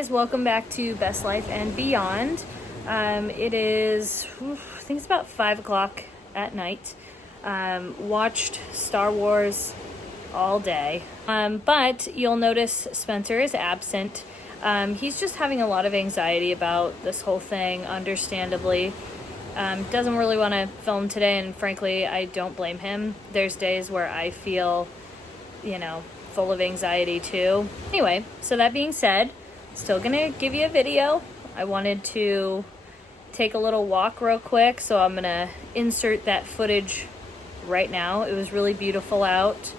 guys, welcome back to Best Life and Beyond. It is, I think it's about 5 o'clock at night. Watched Star Wars all day, but you'll notice Spencer is absent. He's just having a lot of anxiety about this whole thing, understandably. Doesn't really want to film today, and frankly, I don't blame him. There's days where I feel, full of anxiety too. Anyway, so that being said, still gonna give you a video. I wanted to take a little walk real quick, so I'm gonna insert that footage right now. It was really beautiful out.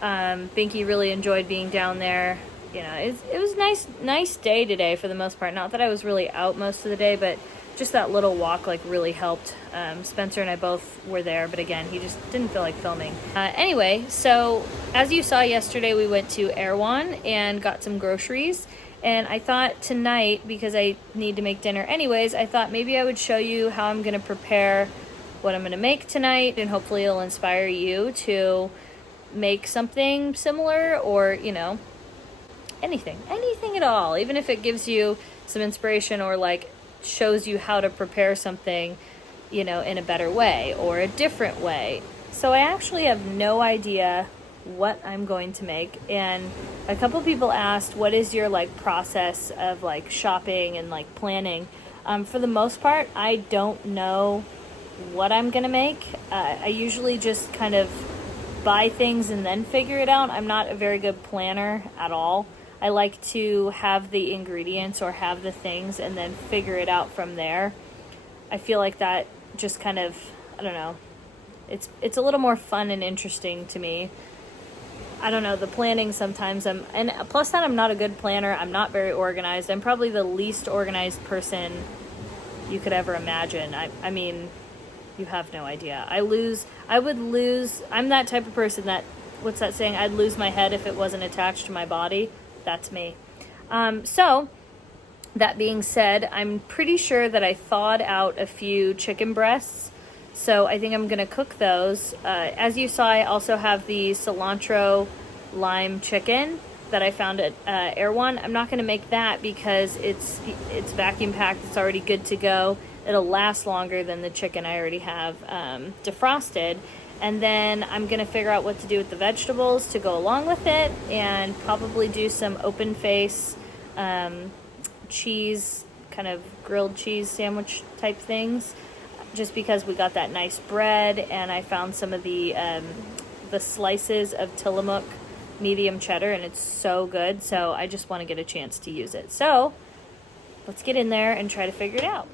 Binky really enjoyed being down there. It was nice day today for the most part. Not that I was really out most of the day, but just that little walk really helped. Spencer and I both were there, but again, he just didn't feel like filming. Anyway, so as you saw yesterday, we went to Erewhon and got some groceries. And I thought tonight, because I need to make dinner anyways, I thought maybe I would show you how I'm going to prepare what I'm going to make tonight, and hopefully it'll inspire you to make something similar, or, anything at all. Even if it gives you some inspiration or shows you how to prepare something, in a better way or a different way. So I actually have no idea what I'm going to make, and a couple people asked, what is your process of shopping and planning? For the most part, I don't know what I'm gonna make. I usually just kind of buy things and then figure it out. I'm not a very good planner at all. I like to have the ingredients or have the things and then figure it out from there. I feel like that just kind of, I don't know, it's a little more fun and interesting to me. I don't know, the planning sometimes, and plus that I'm not a good planner. I'm not very organized. I'm probably the least organized person you could ever imagine. I mean, you have no idea. I'm that type of person that, what's that saying? I'd lose my head if it wasn't attached to my body. That's me. So that being said, I'm pretty sure that I thawed out a few chicken breasts. So I think I'm going to cook those. As you saw, I also have the cilantro lime chicken that I found at Erewhon. I'm not going to make that because it's vacuum packed. It's already good to go. It'll last longer than the chicken I already have defrosted. And then I'm going to figure out what to do with the vegetables to go along with it, and probably do some open face cheese, kind of grilled cheese sandwich type things, just because we got that nice bread, and I found some of the slices of Tillamook medium cheddar, and it's so good. So I just want to get a chance to use it. So let's get in there and try to figure it out.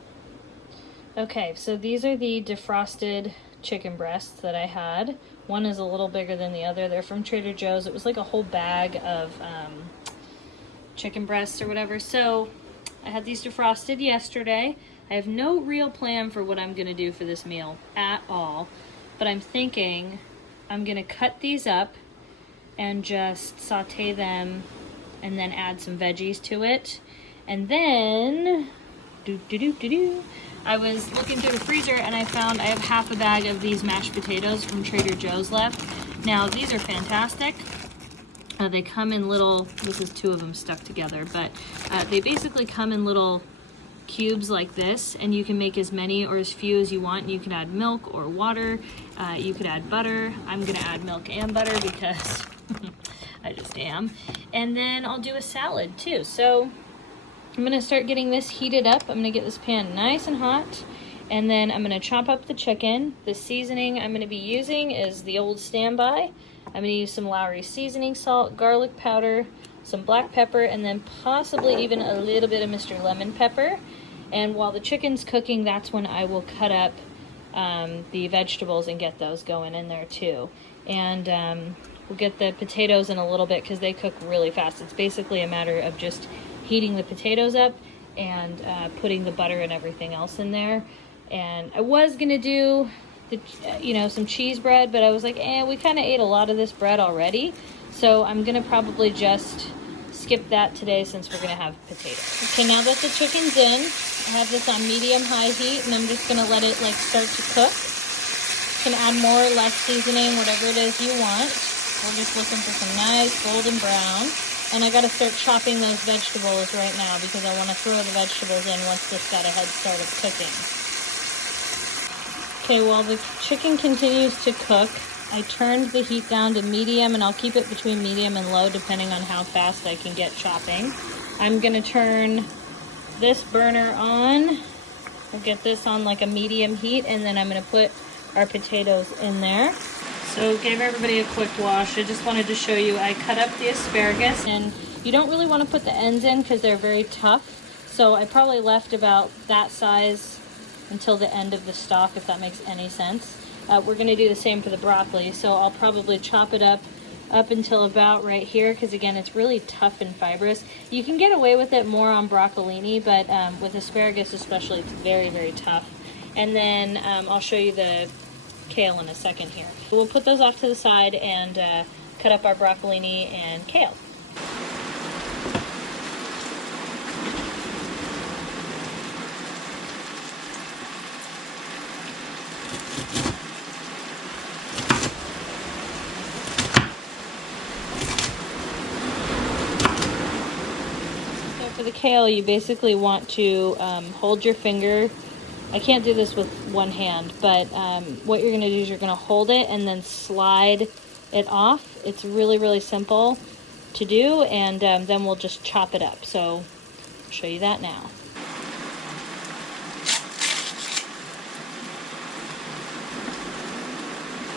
Okay, so these are the defrosted chicken breasts that I had. One is a little bigger than the other. They're from Trader Joe's. It was like a whole bag of chicken breasts or whatever. So I had these defrosted yesterday. I have no real plan for what I'm going to do for this meal at all, but I'm thinking I'm going to cut these up and just saute them and then add some veggies to it. And then I was looking through the freezer and I found I have half a bag of these mashed potatoes from Trader Joe's left. Now these are fantastic. They come in little, this is 2 of them stuck together, but they basically come in little cubes like this, and you can make as many or as few as you want. You can add milk or water. You could add butter. I'm gonna add milk and butter because I just am. And then I'll do a salad too. So I'm gonna start getting this heated up. I'm gonna get this pan nice and hot, and then I'm gonna chop up the chicken. The seasoning I'm gonna be using is the old standby. I'm gonna use some Lowry seasoning salt, garlic powder, some black pepper, and then possibly even a little bit of Mr. Lemon pepper. And while the chicken's cooking, that's when I will cut up the vegetables and get those going in there too. And we'll get the potatoes in a little bit because they cook really fast. It's basically a matter of just heating the potatoes up and putting the butter and everything else in there. And I was gonna do some cheese bread, but I was like, we kind of ate a lot of this bread already, so I'm gonna probably just skip that today since we're gonna have potatoes. Okay, now that the chicken's in, I have this on medium-high heat, and I'm just gonna let it start to cook. You can add more or less seasoning, whatever it is you want. We're just looking for some nice golden brown. And I gotta start chopping those vegetables right now because I want to throw the vegetables in once this got a head start of cooking. Okay, while the chicken continues to cook, I turned the heat down to medium, and I'll keep it between medium and low depending on how fast I can get chopping. I'm gonna turn this burner on. We'll get this on like a medium heat, and then I'm gonna put our potatoes in there. So gave everybody a quick wash. I just wanted to show you, I cut up the asparagus, and you don't really want to put the ends in because they're very tough. So I probably left about that size until the end of the stalk, if that makes any sense. We're going to do the same for the broccoli, so I'll probably chop it up until about right here, because again, it's really tough and fibrous. You can get away with it more on broccolini, but with asparagus especially, it's very, very tough. And then I'll show you the kale in a second here. We'll put those off to the side and cut up our broccolini and kale. For the kale, you basically want to hold your finger. I can't do this with one hand, but what you're going to do is you're going to hold it and then slide it off. It's really, really simple to do, and then we'll just chop it up. So I'll show you that now.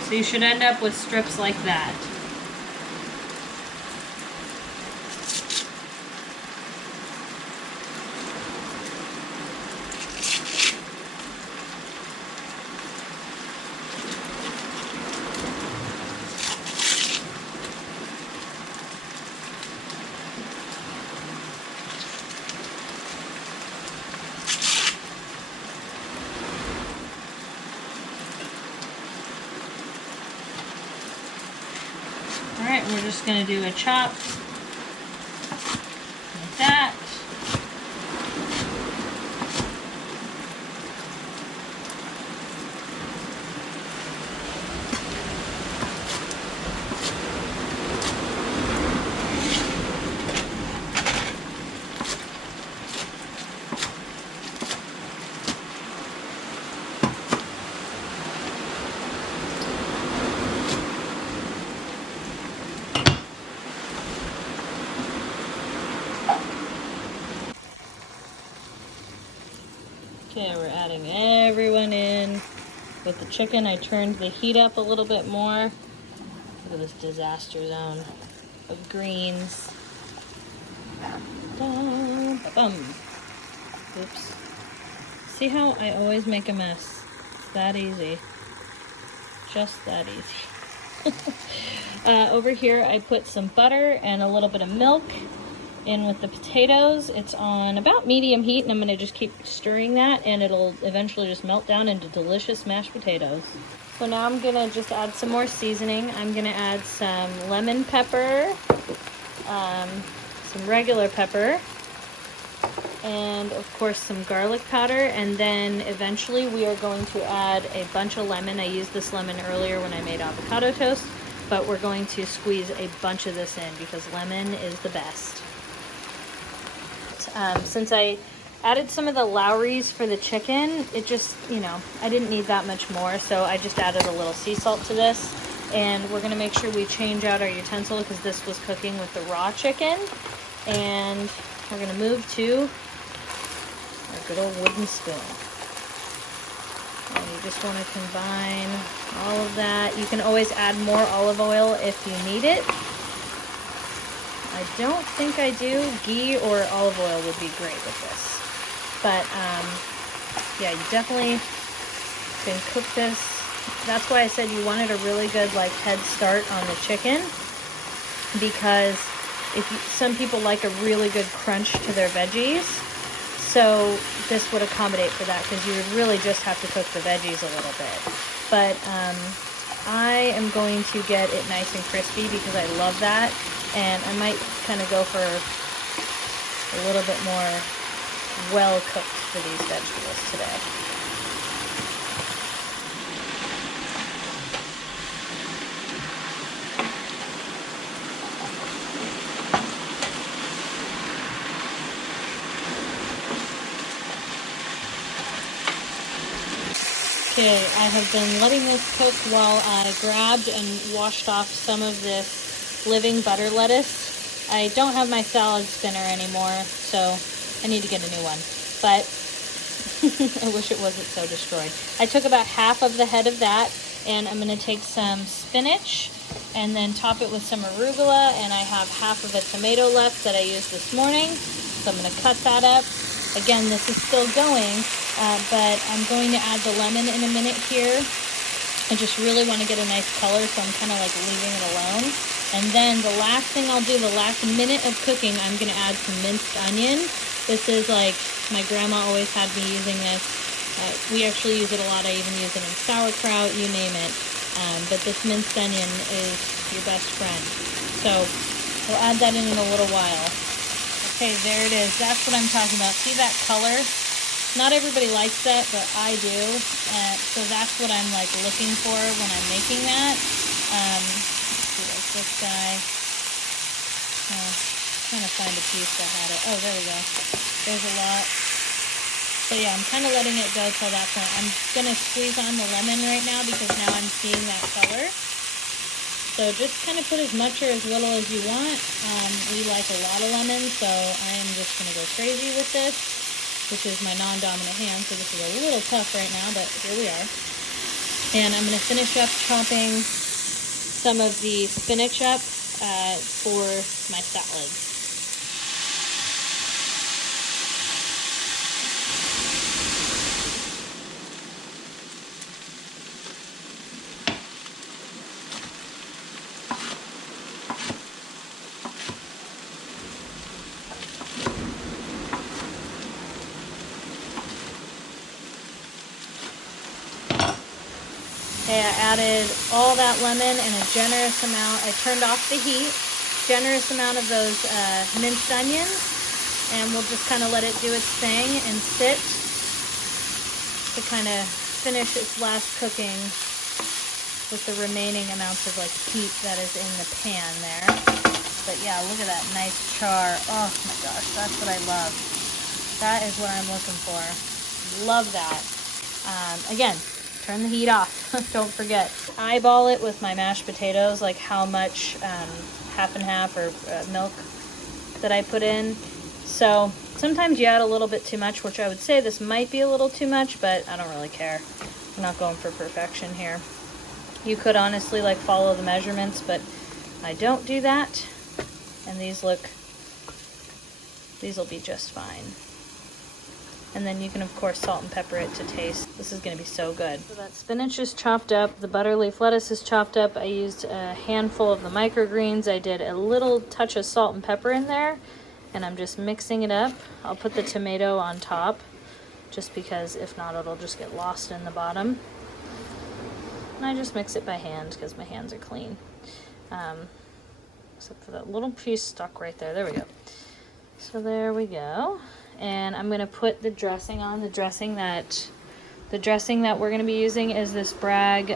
So you should end up with strips like that. Alright, we're just going to do a chop like that. Okay, we're adding everyone in. With the chicken, I turned the heat up a little bit more. Look at this disaster zone of greens. Oops. See how I always make a mess? It's that easy. Just that easy. Over here, I put some butter and a little bit of milk in with the potatoes. It's on about medium heat, and I'm going to just keep stirring that, and it'll eventually just melt down into delicious mashed potatoes. So now I'm going to just add some more seasoning. I'm going to add some lemon pepper, some regular pepper, and of course some garlic powder, and then eventually we are going to add a bunch of lemon. I used this lemon earlier when I made avocado toast, but we're going to squeeze a bunch of this in because lemon is the best. Since I added some of the Lowry's for the chicken, it just, you know, I didn't need that much more, so I just added a little sea salt to this. And we're going to make sure we change out our utensil because this was cooking with the raw chicken. And we're going to move to our good old wooden spoon. And you just want to combine all of that. You can always add more olive oil if you need it. I don't think I do. Ghee or olive oil would be great with this. But, yeah, you definitely can cook this. That's why I said you wanted a really good, like, head start on the chicken. Because some people like a really good crunch to their veggies. So this would accommodate for that because you would really just have to cook the veggies a little bit. But I am going to get it nice and crispy because I love that. And I might kind of go for a little bit more well cooked for these vegetables today. Okay, I have been letting this cook while I grabbed and washed off some of this living butter lettuce. I don't have my salad spinner anymore, so I need to get a new one. But I wish it wasn't so destroyed. I took about half of the head of that, and I'm going to take some spinach and then top it with some arugula, and I have half of a tomato left that I used this morning, so I'm going to cut that up. Again, this is still going, but I'm going to add the lemon in a minute here. I just really want to get a nice color, so I'm kind of like leaving it alone. And then the last thing I'll do, the last minute of cooking, I'm going to add some minced onion. This is like, my grandma always had me using this. We actually use it a lot. I even use it in sauerkraut, you name it. But this minced onion is your best friend. So we'll add that in a little while. Okay, there it is. That's what I'm talking about. See that color? Not everybody likes that, but I do. So that's what I'm like looking for when I'm making that. Let's see, like this guy. Trying to find a piece that had it. Oh, there we go. There's a lot. So yeah, I'm kind of letting it go till that point. I'm going to squeeze on the lemon right now because now I'm seeing that color. So just kind of put as much or as little as you want. We like a lot of lemon, so I am just going to go crazy with this. This is my non-dominant hand, so this is a little tough right now, but here we are. And I'm going to finish up chopping some of the spinach up for my salad. Okay, I added all that lemon and a generous amount. I turned off the heat, generous amount of those minced onions, and we'll just kind of let it do its thing and sit to kind of finish its last cooking with the remaining amounts of like heat that is in the pan there. But yeah, look at that nice char. Oh my gosh, that's what I love. That is what I'm looking for. Love that. Again, turn the heat off. Don't forget. Eyeball it with my mashed potatoes, like how much half and half or milk that I put in. So sometimes you add a little bit too much, which I would say this might be a little too much, but I don't really care. I'm not going for perfection here. You could honestly like follow the measurements, but I don't do that. And these will be just fine. And then you can, of course, salt and pepper it to taste. This is going to be so good. So that spinach is chopped up. The butter leaf lettuce is chopped up. I used a handful of the microgreens. I did a little touch of salt and pepper in there. And I'm just mixing it up. I'll put the tomato on top, just because if not, it'll just get lost in the bottom. And I just mix it by hand because my hands are clean. Except for that little piece stuck right there. There we go. So there we go. And I'm going to put the dressing on. The dressing that we're going to be using is this Bragg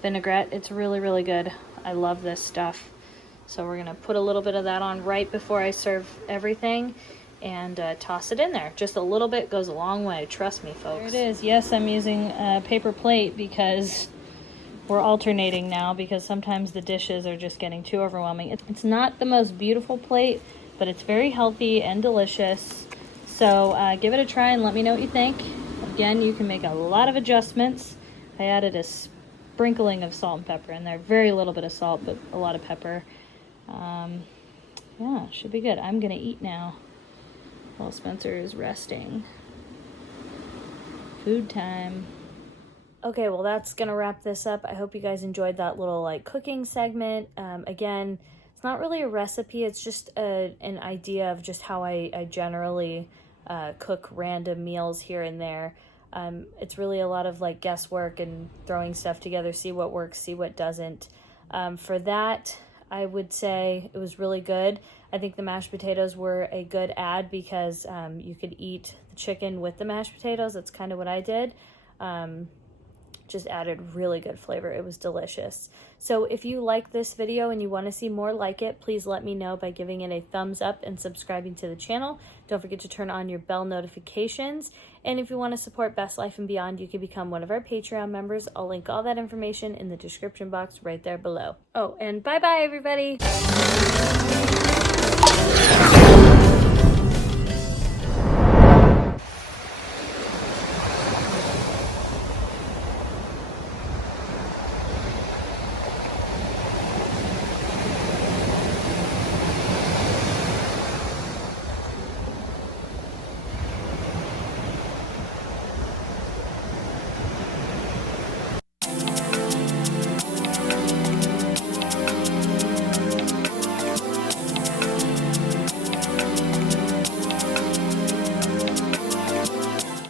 vinaigrette. It's really, really good. I love this stuff. So we're going to put a little bit of that on right before I serve everything and toss it in there. Just a little bit goes a long way. Trust me, folks. There it is. Yes, I'm using a paper plate because we're alternating now because sometimes the dishes are just getting too overwhelming. It's not the most beautiful plate, but it's very healthy and delicious. So give it a try and let me know what you think. Again, you can make a lot of adjustments. I added a sprinkling of salt and pepper in there. Very little bit of salt, but a lot of pepper. Yeah, should be good. I'm gonna eat now while Spencer is resting. Food time. Okay, well that's gonna wrap this up. I hope you guys enjoyed that little like cooking segment. Again, it's not really a recipe, it's just an idea of just how I generally cook random meals here and there. It's really a lot of like guesswork and throwing stuff together, see what works, see what doesn't. For that, I would say it was really good. I think the mashed potatoes were a good add because you could eat the chicken with the mashed potatoes. That's kind of what I did. just added really good flavor. It was delicious. So if you like this video and you want to see more like it, please let me know by giving it a thumbs up and subscribing to the channel. Don't forget to turn on your bell notifications. And if you want to support Best Life and Beyond, you can become one of our Patreon members. I'll link all that information in the description box right there below. Oh, and bye-bye, everybody.